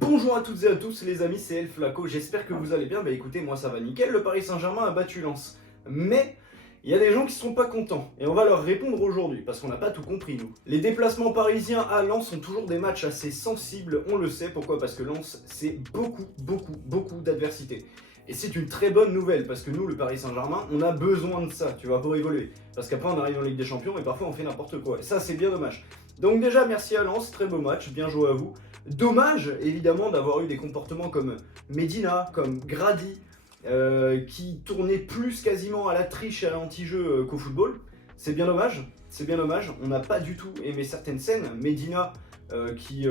Bonjour à toutes et à tous les amis, c'est El Flaco, j'espère que vous allez bien. Bah écoutez, moi ça va nickel, le Paris Saint-Germain a battu Lens. Mais il y a des gens qui sont pas contents et on va leur répondre aujourd'hui parce qu'on n'a pas tout compris nous. Les déplacements parisiens à Lens sont toujours des matchs assez sensibles, on le sait. Pourquoi? Parce que Lens c'est beaucoup d'adversité. Et c'est une très bonne nouvelle parce que nous, le Paris Saint-Germain, on a besoin de ça, tu vois, pour évoluer. Parce qu'après on arrive en Ligue des Champions et parfois on fait n'importe quoi. Et ça c'est bien dommage. Donc déjà merci à Lens, très beau match, bien joué à vous. Dommage évidemment d'avoir eu des comportements comme Medina, comme Grady, qui tournaient plus quasiment à la triche et à l'anti-jeu qu'au football. C'est bien dommage, on n'a pas du tout aimé certaines scènes. Medina qui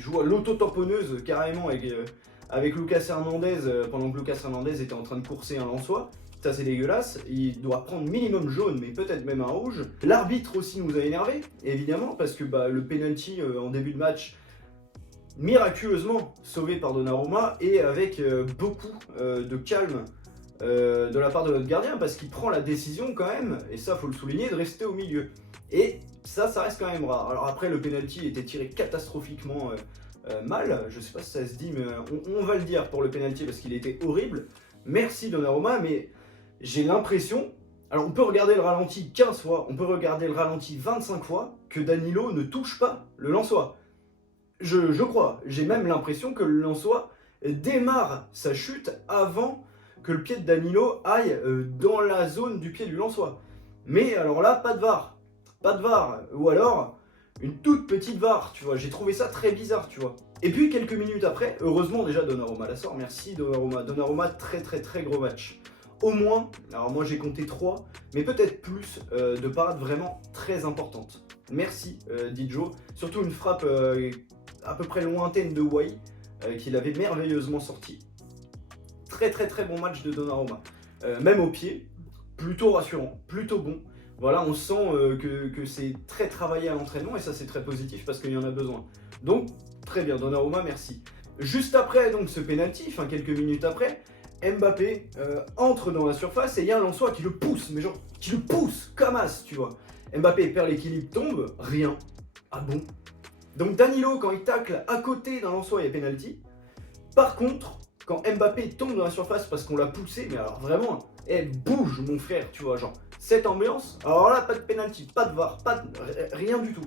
joue à l'auto-tamponneuse carrément avec Lucas Hernandez, pendant que Lucas Hernandez était en train de courser un Lensois. Ça c'est dégueulasse, il doit prendre minimum jaune, mais peut-être même un rouge. L'arbitre aussi nous a énervé, évidemment, parce que le penalty en début de match, miraculeusement sauvé par Donnarumma, et avec beaucoup de calme de la part de notre gardien, parce qu'il prend la décision quand même, et ça faut le souligner, de rester au milieu. Et ça reste quand même rare. Alors après, le penalty était tiré catastrophiquement mal, je sais pas si ça se dit, mais on va le dire pour le penalty, parce qu'il était horrible. Merci Donnarumma, mais j'ai l'impression, alors on peut regarder le ralenti 15 fois, on peut regarder le ralenti 25 fois, que Danilo ne touche pas le Lensois. Je crois, j'ai même l'impression que le Lensois démarre sa chute avant que le pied de Danilo aille dans la zone du pied du Lensois. Mais alors là, pas de VAR, ou alors une toute petite VAR, tu vois, j'ai trouvé ça très bizarre, tu vois. Et puis quelques minutes après, heureusement déjà Donnarumma la sort, merci Donnarumma, très gros match. Au moins, alors moi j'ai compté 3, mais peut-être plus de parades vraiment très importantes. Merci Dijo, surtout une frappe à peu près lointaine de Wai, qu'il avait merveilleusement sorti. Très bon match de Donnarumma. Même au pied, plutôt rassurant, plutôt bon. Voilà, on sent que c'est très travaillé à l'entraînement et ça c'est très positif parce qu'il y en a besoin. Donc, très bien, Donnarumma, merci. Juste après donc ce penalty, enfin quelques minutes après, Mbappé entre dans la surface et il y a un Lensois qui le pousse, mais genre, qui le pousse comme as, tu vois. Mbappé perd l'équilibre, tombe, rien. Ah bon? Donc Danilo, quand il tacle à côté d'un Lensois, il y a penalty. Par contre, quand Mbappé tombe dans la surface parce qu'on l'a poussé, mais alors vraiment, elle bouge mon frère, tu vois, genre, cette ambiance, alors là, pas de penalty, pas de VAR, rien du tout.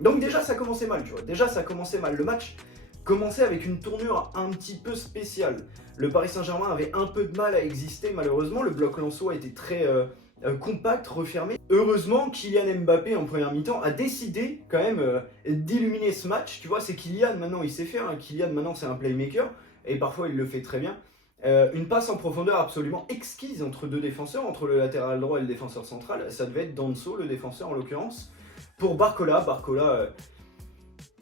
Donc déjà, ça commençait mal, tu vois, le match commençait avec une tournure un petit peu spéciale. Le Paris Saint-Germain avait un peu de mal à exister, malheureusement, le bloc lensois était très compact, refermé. Heureusement, Kylian Mbappé en première mi-temps a décidé quand même d'illuminer ce match, tu vois, c'est Kylian maintenant, il sait faire, hein. Kylian maintenant c'est un playmaker, et parfois il le fait très bien. Une passe en profondeur absolument exquise entre deux défenseurs, entre le latéral droit et le défenseur central, ça devait être Danso, le défenseur en l'occurrence, pour Barcola,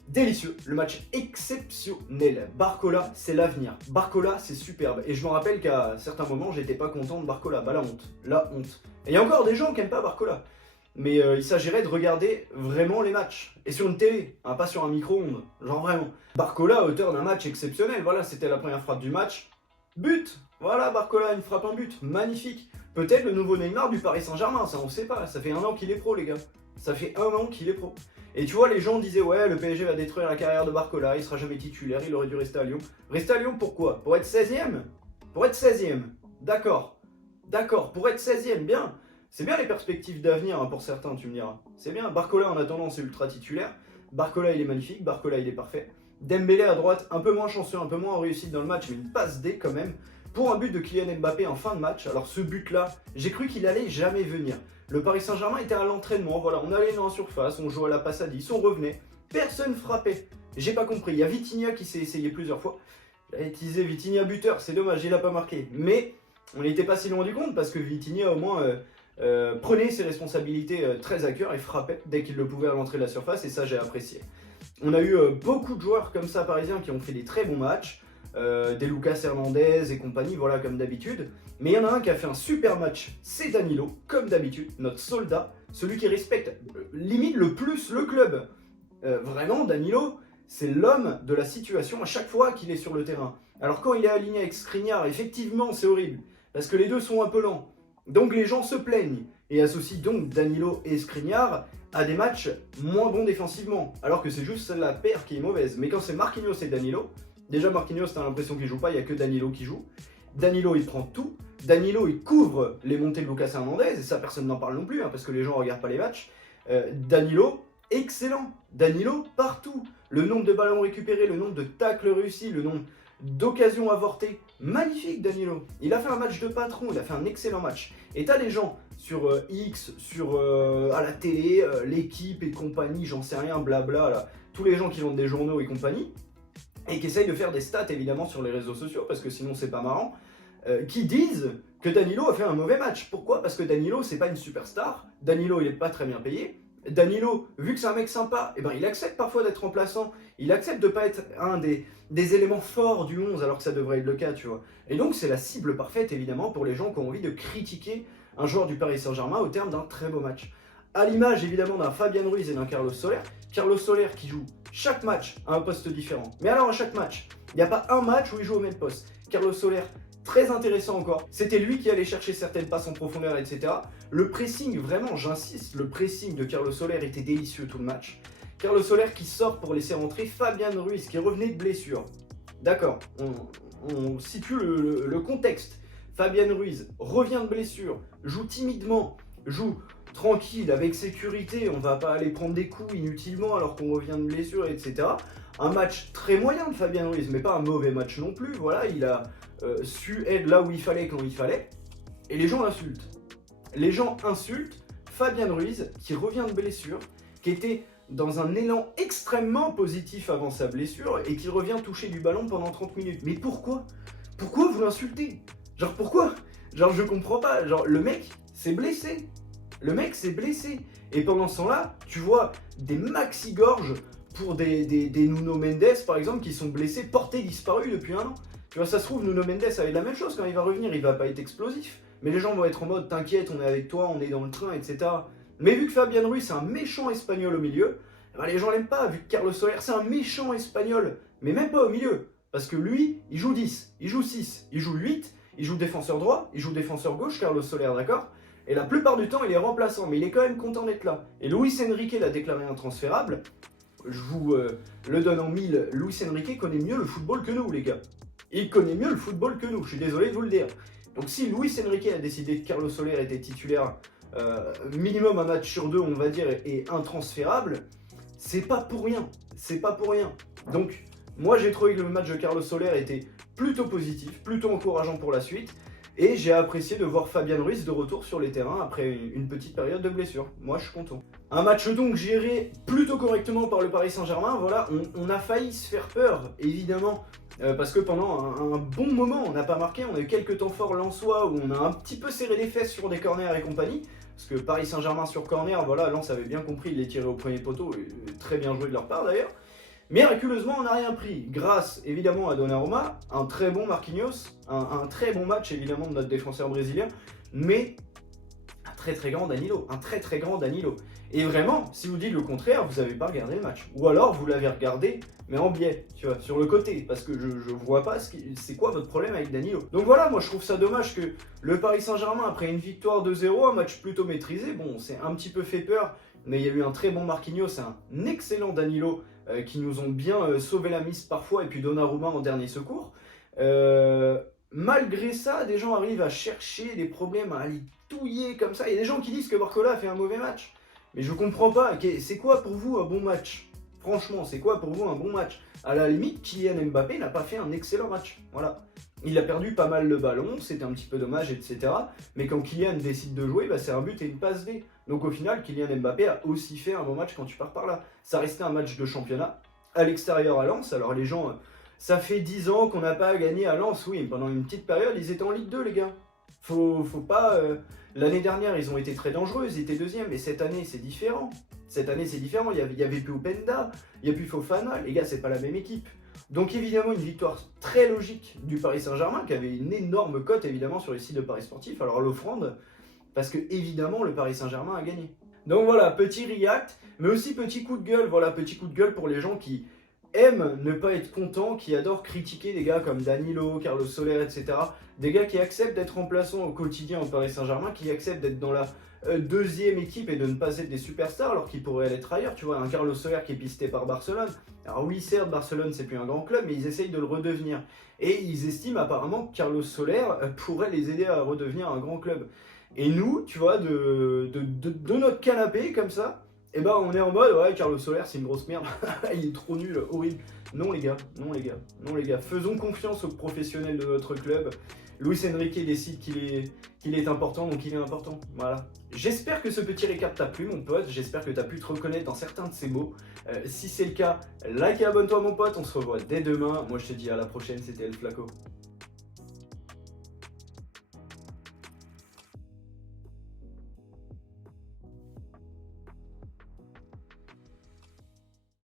délicieux, le match exceptionnel. Barcola, c'est l'avenir. Barcola, c'est superbe. Et je me rappelle qu'à certains moments, j'étais pas content de Barcola. Bah la honte. Et il y a encore des gens qui aiment pas Barcola. Mais il s'agirait de regarder vraiment les matchs. Et sur une télé, hein, pas sur un micro-ondes. Genre vraiment. Barcola, auteur d'un match exceptionnel. Voilà, c'était la première frappe du match. But. Voilà, Barcola, une frappe en but. Magnifique. Peut-être le nouveau Neymar du Paris Saint-Germain, ça on sait pas. Ça fait 1 an qu'il est pro, les gars. Ça fait 1 an qu'il est pro. Et tu vois, les gens disaient ouais, le PSG va détruire la carrière de Barcola, il sera jamais titulaire, il aurait dû rester à Lyon. Rester à Lyon pourquoi? Pour être 16ème? Pour être 16ème. D'accord, pour être 16ème, bien. C'est bien les perspectives d'avenir hein, pour certains, tu me diras. C'est bien. Barcola en attendant, c'est ultra titulaire. Barcola, il est magnifique, Barcola, il est parfait. Dembélé à droite, un peu moins chanceux, un peu moins réussi dans le match, mais une passe D quand même, pour un but de Kylian Mbappé en fin de match. Alors ce but-là, j'ai cru qu'il allait jamais venir. Le Paris Saint-Germain était à l'entraînement, voilà, on allait dans la surface, on jouait à la passe à 10, on revenait, personne frappait. J'ai pas compris, il y a Vitinha qui s'est essayé plusieurs fois. J'avais utilisé Vitinha buteur, c'est dommage, il a pas marqué. Mais on n'était pas si loin du compte parce que Vitinha au moins prenait ses responsabilités très à cœur et frappait dès qu'il le pouvait à l'entrée de la surface et ça j'ai apprécié. On a eu beaucoup de joueurs comme ça parisiens qui ont fait des très bons matchs. Des Lucas Hernandez et compagnie, voilà, comme d'habitude. Mais il y en a un qui a fait un super match, c'est Danilo, comme d'habitude, notre soldat, celui qui respecte limite le plus le club. Vraiment, Danilo, c'est l'homme de la situation à chaque fois qu'il est sur le terrain. Alors quand il est aligné avec Skriniar, effectivement, c'est horrible, parce que les deux sont un peu lents. Donc les gens se plaignent. et associe donc Danilo et Skriniar à des matchs moins bons défensivement, alors que c'est juste la paire qui est mauvaise. Mais quand c'est Marquinhos et Danilo, déjà Marquinhos t'as l'impression qu'il joue pas, il n'y a que Danilo qui joue. Danilo il prend tout, Danilo il couvre les montées de Lucas Hernandez, et ça personne n'en parle non plus, hein, parce que les gens regardent pas les matchs. Danilo, excellent, Danilo partout, le nombre de ballons récupérés, le nombre de tacles réussis, le nombre d'occasions avortées, magnifique Danilo. Il a fait un match de patron, il a fait un excellent match. Et t'as des gens sur X, à la télé, l'équipe et compagnie, j'en sais rien, blabla, là, tous les gens qui vendent des journaux et compagnie, et qui essayent de faire des stats évidemment sur les réseaux sociaux, parce que sinon c'est pas marrant, qui disent que Danilo a fait un mauvais match. Pourquoi? Parce que Danilo c'est pas une superstar, Danilo il est pas très bien payé, Danilo, vu que c'est un mec sympa, eh ben, il accepte parfois d'être remplaçant, il accepte de pas être un des éléments forts du 11 alors que ça devrait être le cas, tu vois. Et donc c'est la cible parfaite évidemment pour les gens qui ont envie de critiquer un joueur du Paris Saint-Germain au terme d'un très beau match. À l'image évidemment d'un Fabian Ruiz et d'un Carlos Soler qui joue chaque match à un poste différent. Mais alors à chaque match, il n'y a pas un match où il joue au même poste. Carlos Soler, très intéressant encore, c'était lui qui allait chercher certaines passes en profondeur, etc. Le pressing, vraiment, j'insiste, le pressing de Carlos Soler était délicieux tout le match. Carlos Soler qui sort pour laisser rentrer Fabian Ruiz qui revenait de blessure. D'accord, on situe le contexte. Fabian Ruiz revient de blessure, joue timidement, joue tranquille, avec sécurité, on va pas aller prendre des coups inutilement alors qu'on revient de blessure, etc. Un match très moyen de Fabian Ruiz, mais pas un mauvais match non plus, voilà, il a su être là où il fallait quand il fallait, et les gens l'insultent. Les gens insultent Fabian Ruiz qui revient de blessure, qui était dans un élan extrêmement positif avant sa blessure et qui revient toucher du ballon pendant 30 minutes. Mais pourquoi? Pourquoi vous l'insultez? Genre pourquoi? Genre je comprends pas, genre le mec s'est blessé. Le mec s'est blessé. Et pendant ce temps-là, tu vois des maxi-gorges pour des Nuno Mendes par exemple qui sont blessés, portés, disparus depuis 1 an. Tu vois, ça se trouve, Nuno Mendes avec la même chose quand il va revenir, il va pas être explosif. Mais les gens vont être en mode t'inquiète, on est avec toi, on est dans le train, etc. Mais vu que Fabian Ruiz c'est un méchant espagnol au milieu, ben les gens l'aiment pas. Vu que Carlos Soler c'est un méchant espagnol, mais même pas au milieu. Parce que lui, il joue 10, il joue 6, il joue 8, il joue défenseur droit, il joue défenseur gauche, Carlos Soler, d'accord? Et la plupart du temps, il est remplaçant, mais il est quand même content d'être là. Et Luis Enrique l'a déclaré intransférable. Je vous le donne en mille, Luis Enrique connaît mieux le football que nous, les gars. Il connaît mieux le football que nous, je suis désolé de vous le dire. Donc si Luis Enrique a décidé que Carlos Soler était titulaire minimum un match sur 2, on va dire, et intransférable, c'est pas pour rien. C'est pas pour rien. Donc moi j'ai trouvé que le match de Carlos Soler était plutôt positif, plutôt encourageant pour la suite. Et j'ai apprécié de voir Fabian Ruiz de retour sur les terrains après une petite période de blessure. Moi, je suis content. Un match donc géré plutôt correctement par le Paris Saint-Germain. Voilà, on a failli se faire peur, évidemment, parce que pendant un bon moment, on n'a pas marqué. On a eu quelques temps forts lensois où on a un petit peu serré les fesses sur des corners et compagnie. Parce que Paris Saint-Germain sur corner, voilà, Lens avait bien compris, il les tirait au premier poteau. Très bien joué de leur part d'ailleurs. Miraculeusement, on n'a rien pris, grâce évidemment à Donnarumma, un très bon Marquinhos, un très bon match évidemment de notre défenseur brésilien, mais un très grand Danilo, un très grand Danilo. Et vraiment, si vous dites le contraire, vous n'avez pas regardé le match. Ou alors vous l'avez regardé, mais en biais, tu vois, sur le côté, parce que je vois pas c'est quoi votre problème avec Danilo. Donc voilà, moi je trouve ça dommage que le Paris Saint-Germain, après une victoire 2-0, un match plutôt maîtrisé, bon, c'est un petit peu fait peur, mais il y a eu un très bon Marquinhos, un excellent Danilo, qui nous ont bien sauvé la mise parfois, et puis Donnarumma en dernier secours. Malgré ça, des gens arrivent à chercher des problèmes, à aller touiller comme ça. Il y a des gens qui disent que Barcola a fait un mauvais match. Mais je comprends pas, c'est quoi pour vous un bon match? Franchement, c'est quoi pour vous un bon match? À la limite, Kylian Mbappé n'a pas fait un excellent match. Voilà. Il a perdu pas mal le ballon, c'était un petit peu dommage, etc. Mais quand Kylian décide de jouer, bah, c'est un but et une passe D. Donc au final, Kylian Mbappé a aussi fait un bon match quand tu pars par là. Ça restait un match de championnat, à l'extérieur à Lens. Alors les gens, ça fait 10 ans qu'on n'a pas gagné à Lens, oui. Pendant une petite période, ils étaient en Ligue 2, les gars. Faut pas... L'année dernière, ils ont été très dangereux, ils étaient deuxième. Mais cette année, c'est différent. Cette année, c'est différent. Il y avait plus Openda, il n'y a plus Fofana. Les gars, c'est pas la même équipe. Donc évidemment, une victoire très logique du Paris Saint-Germain, qui avait une énorme cote, évidemment, sur les sites de Paris Sportif. Alors l'offrande, parce que évidemment, le Paris Saint-Germain a gagné. Donc voilà, petit react, mais aussi petit coup de gueule. Voilà, petit coup de gueule pour les gens qui aime ne pas être content, qui adore critiquer des gars comme Danilo, Carlos Soler, etc. Des gars qui acceptent d'être remplaçants au quotidien au Paris Saint-Germain, qui acceptent d'être dans la deuxième équipe et de ne pas être des superstars alors qu'ils pourraient l'être ailleurs. Tu vois, un Carlos Soler qui est pisté par Barcelone. Alors oui, certes, Barcelone c'est plus un grand club, mais ils essayent de le redevenir. Et ils estiment apparemment que Carlos Soler pourrait les aider à redevenir un grand club. Et nous, tu vois, de notre canapé comme ça, et ben on est en mode ouais, Carlos Soler c'est une grosse merde, il est trop nul, horrible. Non les gars, non les gars, non les gars, faisons confiance aux professionnels de notre club. Luis Enrique décide qu'il est important, donc il est important. Voilà. J'espère que ce petit récap t'a plu, mon pote. J'espère que t'as pu te reconnaître dans certains de ces mots. Si c'est le cas, like et abonne-toi, mon pote. On se revoit dès demain. Moi, je te dis à la prochaine. C'était El Flaco.